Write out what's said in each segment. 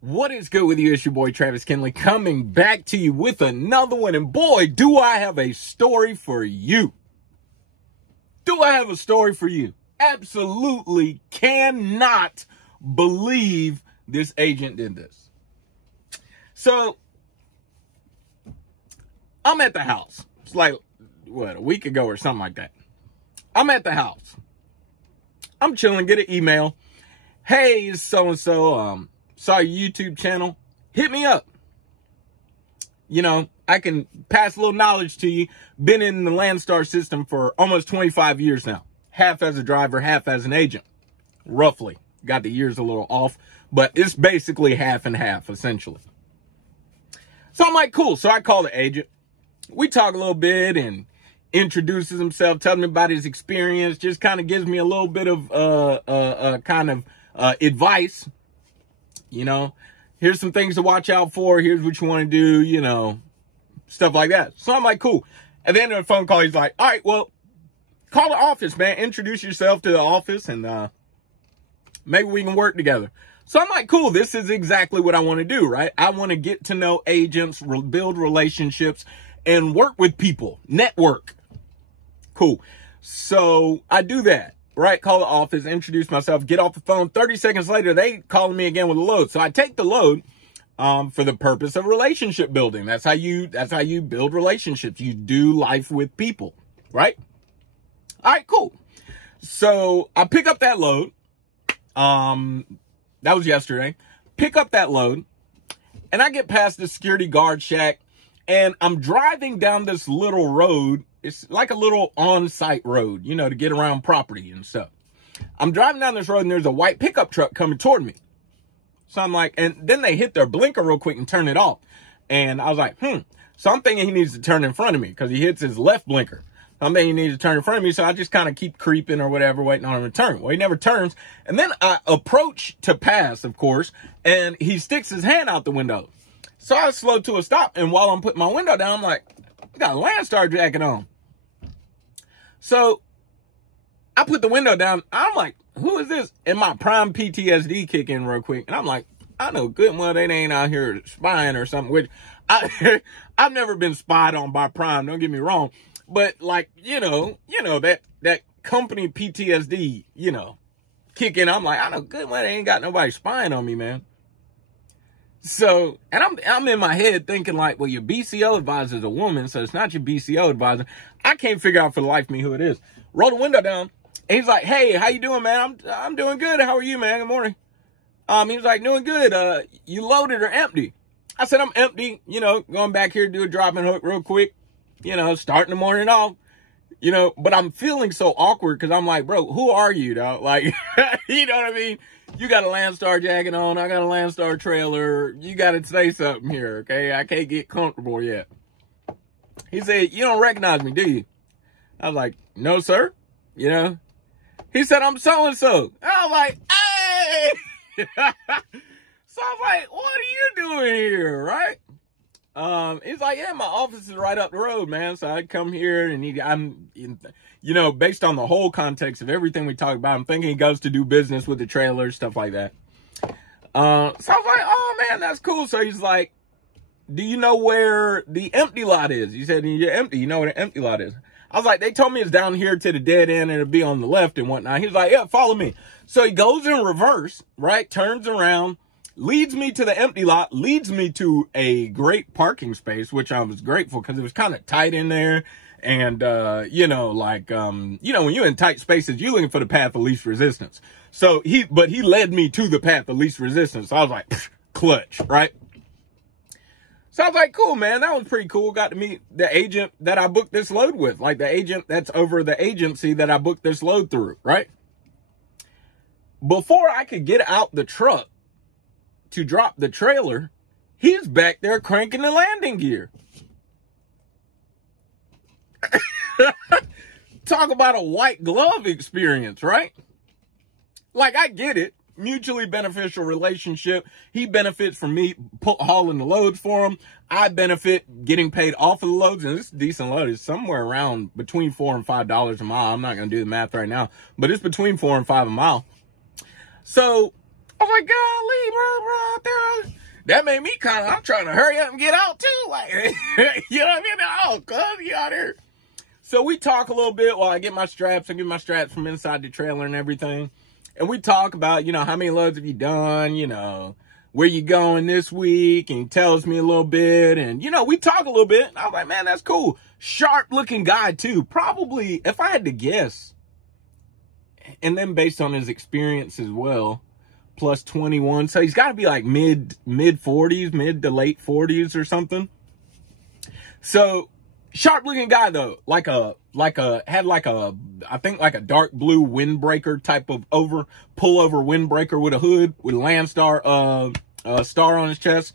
What is good with you? It's your boy Travis Kinley coming back to you with another one. And boy, do I have a story for you. Do I have a story for you? Absolutely cannot believe this agent did this. So, I'm at the house. It's like, what, a week ago or something like that. I'm at the house. I'm chilling, get an email. Hey, it's so-and-so, saw your YouTube channel. Hit me up. You know, I can pass a little knowledge to you. Been in the Landstar system for almost 25 years now. Half as a driver, half as an agent. Roughly. Got the years a little off. But it's basically half and half, essentially. So I'm like, cool. So I call the agent. We talk a little bit and introduces himself, tells me about his experience. Just kind of gives me a little bit of advice. You know, here's some things to watch out for. Here's what you want to do, you know, stuff like that. So I'm like, cool. At the end of the phone call, he's like, all right, well, call the office, man. Introduce yourself to the office and maybe we can work together. So I'm like, cool. This is exactly what I want to do, right? I want to get to know agents, build relationships, and work with people, network. Cool. So I do that. Right, call the office, introduce myself, get off the phone. 30 seconds later, they calling me again with a load. So I take the load for the purpose of relationship building. That's how you build relationships. You do life with people, right? All right, cool. So I pick up that load. That was yesterday. Pick up that load, and I get past the security guard shack, and I'm driving down this little road. It's like a little on-site road, you know, to get around property and stuff. I'm driving down this road and there's a white pickup truck coming toward me. So I'm like, and then they hit their blinker real quick and turn it off. And I was like, So I'm thinking he needs to turn in front of me because he hits his left blinker. I'm thinking he needs to turn in front of me. So I just kind of keep creeping or whatever, waiting on him to turn. Well, he never turns. And then I approach to pass, of course, and he sticks his hand out the window. So I slow to a stop. And while I'm putting my window down, I'm like, I got a Landstar jacket on. So I put the window down. I'm like, who is this? And my prime PTSD kick in real quick. And I'm like, I know good and well they ain't out here spying or something, which I've never been spied on by prime. Don't get me wrong. But like, you know, that company PTSD, you know, kick in. I'm like, I know good and well they ain't got nobody spying on me, man. So, and I'm in my head thinking like, well, your BCO advisor is a woman, so it's not your BCO advisor. I can't figure out for the life of me who it is. Roll the window down, and he's like, hey, how you doing, man? I'm doing good. How are you, man? Good morning. He was like, doing good. You loaded or empty? I said, I'm empty, you know, going back here to do a drop and hook real quick, you know, starting the morning off, you know, but I'm feeling so awkward because I'm like, bro, who are you, dog? Like, you know what I mean? You got a Landstar jacket on. I got a Landstar trailer. You got to say something here, okay? I can't get comfortable yet. He said, you don't recognize me, do you? I was like, no, sir. You know? He said, I'm so-and-so. I was like, hey! So I was like, what are you doing here, right? He's like, yeah, my office is right up the road, man. So I come here and you know, based on the whole context of everything we talk about, I'm thinking he goes to do business with the trailer, stuff like that. So I was like, oh man, that's cool. So he's like, do you know where the empty lot is? He said, you're empty. You know where the empty lot is? I was like, they told me it's down here to the dead end and it'll be on the left and whatnot. He's like, yeah, follow me. So he goes in reverse, right? Turns around, leads me to the empty lot, leads me to a great parking space, which I was grateful because it was kind of tight in there. And, you know, like, you know, when you're in tight spaces, you're looking for the path of least resistance. So he led me to the path of least resistance. So I was like, clutch, right? So I was like, cool, man. That was pretty cool. Got to meet the agent that I booked this load with, like the agent that's over the agency that I booked this load through, right? Before I could get out the truck to drop the trailer, he's back there cranking the landing gear. Talk about a white glove experience, right? Like, I get it. Mutually beneficial relationship. He benefits from me hauling the loads for him. I benefit getting paid off of the loads. And this decent load is somewhere around between $4 and $5 a mile. I'm not going to do the math right now, but it's between $4 and $5 a mile. So I was like, golly, bro. That made me I'm trying to hurry up and get out too. Like, you know what I mean? Oh, cuz, you out here. So we talk a little bit while I get my straps. I get my straps from inside the trailer and everything. And we talk about, you know, how many loads have you done, you know, where you going this week, and he tells me a little bit, and, you know, we talk a little bit. And I was like, man, that's cool. Sharp looking guy too. Probably, if I had to guess, and then based on his experience as well, plus 21. So he's got to be like mid 40s, mid to late 40s or something. So sharp looking guy though, I think like a dark blue windbreaker type of pullover windbreaker with a hood with a Landstar star on his chest.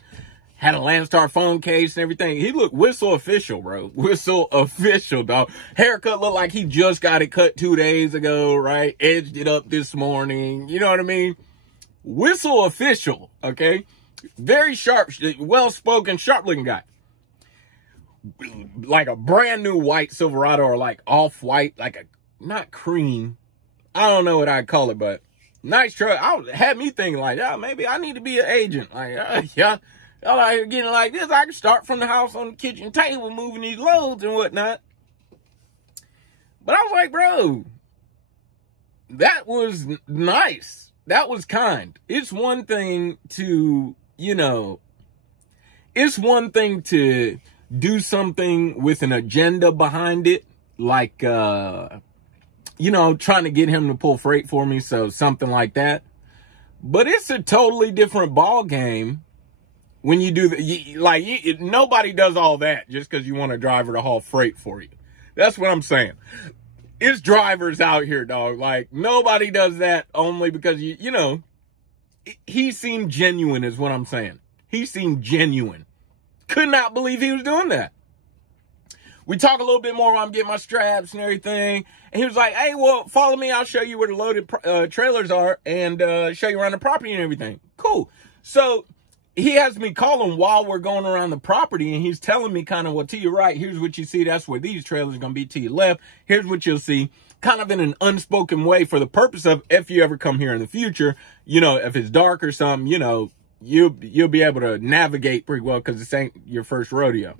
Had a Landstar phone case and everything. He looked whistle official, bro. Whistle official, dog. Haircut looked like he just got it cut 2 days ago, right? Edged it up this morning. You know what I mean? Whistle official, okay? Very sharp, well-spoken, sharp-looking guy. Like a brand new white Silverado, or like off-white, like a, not cream. I don't know what I'd call it, but nice truck. Had me thinking like, yeah, maybe I need to be an agent. Like, yeah, y'all out here getting like this. I can start from the house on the kitchen table, moving these loads and whatnot. But I was like, bro, that was nice. That was kind. It's one thing to, you know, it's one thing to do something with an agenda behind it, like, you know, trying to get him to pull freight for me, so something like that. But it's a totally different ball game when you do nobody does all that just because you want a driver to haul freight for you. That's what I'm saying. It's drivers out here, dog. Like, nobody does that only because, you know, he seemed genuine is what I'm saying. He seemed genuine. Could not believe he was doing that. We talk a little bit more while I'm getting my straps and everything. And he was like, hey, well, follow me. I'll show you where the loaded trailers are and show you around the property and everything. Cool. So he has me call him while we're going around the property, and he's telling me kind of, well, to your right, here's what you see. That's where these trailers are going to be. To your left, here's what you'll see. Kind of in an unspoken way for the purpose of, if you ever come here in the future, you know, if it's dark or something, you know, you'll be able to navigate pretty well because this ain't your first rodeo.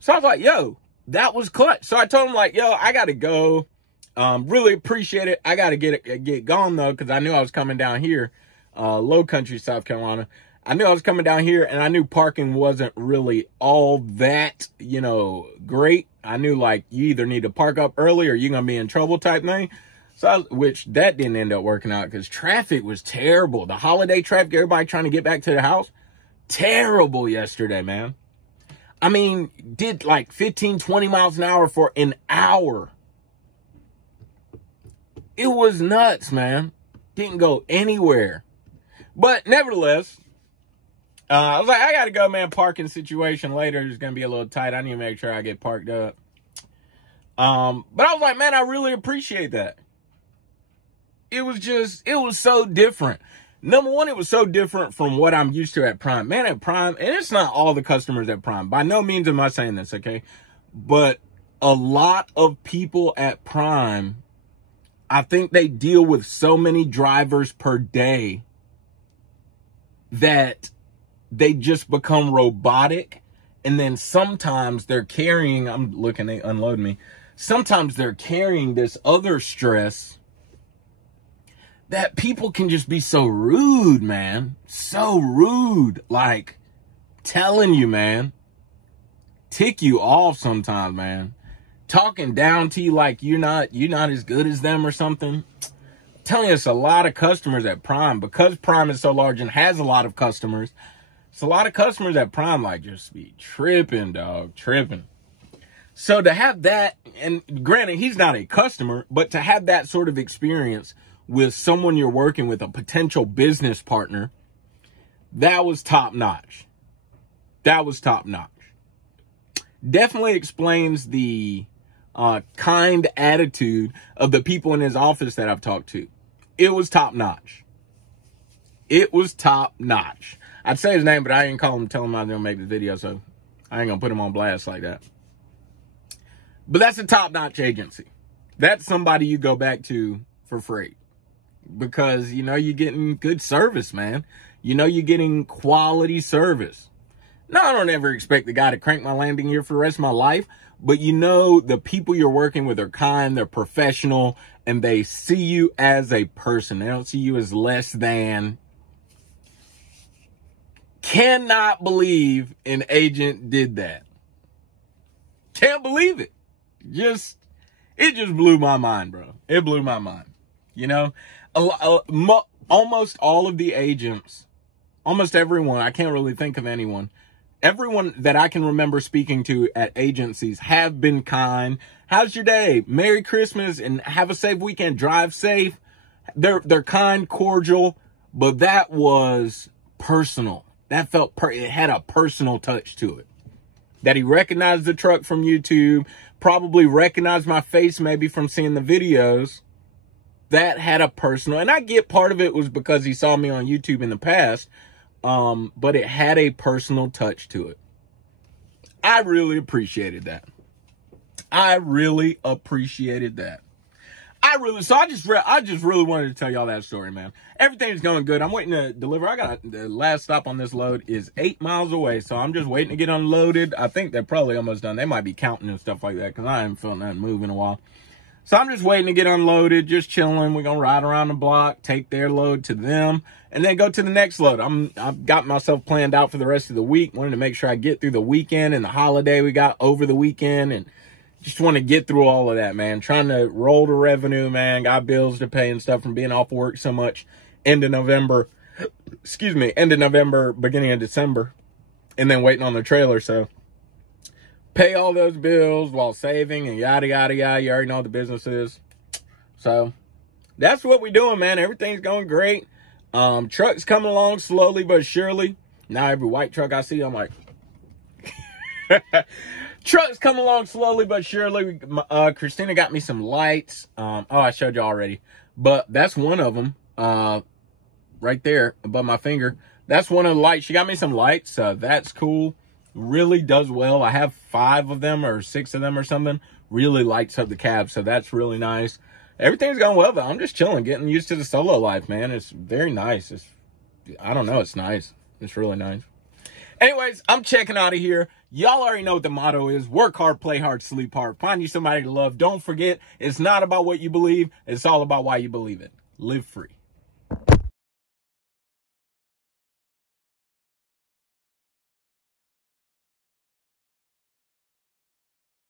So I was like, yo, that was clutch. So I told him like, yo, I got to go. Really appreciate it. I got to get gone though, because I knew I was coming down here, Low Country, South Carolina. I knew I was coming down here, and I knew parking wasn't really all that, you know, great. I knew, like, you either need to park up early or you're going to be in trouble type thing. So, which that didn't end up working out because traffic was terrible. The holiday traffic, everybody trying to get back to the house, terrible yesterday, man. I mean, did like 15, 20 miles an hour for an hour. It was nuts, man. Didn't go anywhere. But nevertheless, I was like, I got to go, man. Parking situation later is going to be a little tight. I need to make sure I get parked up. But I was like, man, I really appreciate that. It was so different. Number one, it was so different from what I'm used to at Prime. Man, at Prime, and it's not all the customers at Prime. By no means am I saying this, okay? But a lot of people at Prime, I think they deal with so many drivers per day that they just become robotic. And then sometimes they're carrying, I'm looking, they unload me. Sometimes they're carrying this other stress that people can just be so rude, man. So rude. Like, telling you, man. Tick you off sometimes, man. Talking down to you like you're not as good as them or something. I'm telling you, it's a lot of customers at Prime. Because Prime is so large and has a lot of customers, it's a lot of customers at Prime like just be tripping, dog. Tripping. So to have that, and granted, he's not a customer, but to have that sort of experience with someone you're working with, a potential business partner, that was top notch. That was top notch. Definitely explains the kind attitude of the people in his office that I've talked to. It was top notch. It was top notch. I'd say his name, but I didn't call him, tell him I was going to make the video, so I ain't going to put him on blast like that. But that's a top notch agency. That's somebody you go back to for free. because, you know, you're getting good service, man. You know, you're getting quality service. Now, I don't ever expect the guy to crank my landing gear for the rest of my life, but you know, the people you're working with are kind, they're professional, and they see you as a person. They don't see you as less than. Cannot believe an agent did that. Can't believe it. It just blew my mind, bro. It blew my mind. You know, almost all of the agents, almost everyone, I can't really think of anyone, everyone that I can remember speaking to at agencies have been kind. How's your day? Merry Christmas and have a safe weekend. Drive safe. They're kind, cordial, but that was personal. That felt, it had a personal touch to it. That he recognized the truck from YouTube, probably recognized my face maybe from seeing the videos. That had a personal, and I get part of it was because he saw me on YouTube in the past, but it had a personal touch to it. I really appreciated that. I really appreciated that. So I just really wanted to tell y'all that story, man. Everything's going good. I'm waiting to deliver. The last stop on this load is 8 miles away, so I'm just waiting to get unloaded. I think they're probably almost done. They might be counting and stuff like that because I haven't felt that move in a while. So I'm just waiting to get unloaded, just chilling. We're going to ride around the block, take their load to them, and then go to the next load. I've got myself planned out for the rest of the week. Wanted to make sure I get through the weekend and the holiday we got over the weekend, and just want to get through all of that, man. Trying to roll the revenue, man. Got bills to pay and stuff from being off work so much. End of November, beginning of December, and then waiting on the trailer. So pay all those bills while saving and yada, yada, yada. You already know what the business is. So that's what we're doing, man. Everything's going great. Truck's coming along slowly but surely. Now every white truck I see, I'm like... Trucks come along slowly but surely. Christina got me some lights. I showed you already. But that's one of them. Right there above my finger. That's one of the lights. She got me some lights. That's cool. Really does well. I have 5 of them or 6 of them or something. Really lights up the cab. So that's really nice. Everything's going well, though. I'm just chilling, getting used to the solo life, man. It's very nice. I don't know. It's nice. It's really nice. Anyways, I'm checking out of here. Y'all already know what the motto is. Work hard, play hard, sleep hard. Find you somebody to love. Don't forget, it's not about what you believe. It's all about why you believe it. Live free.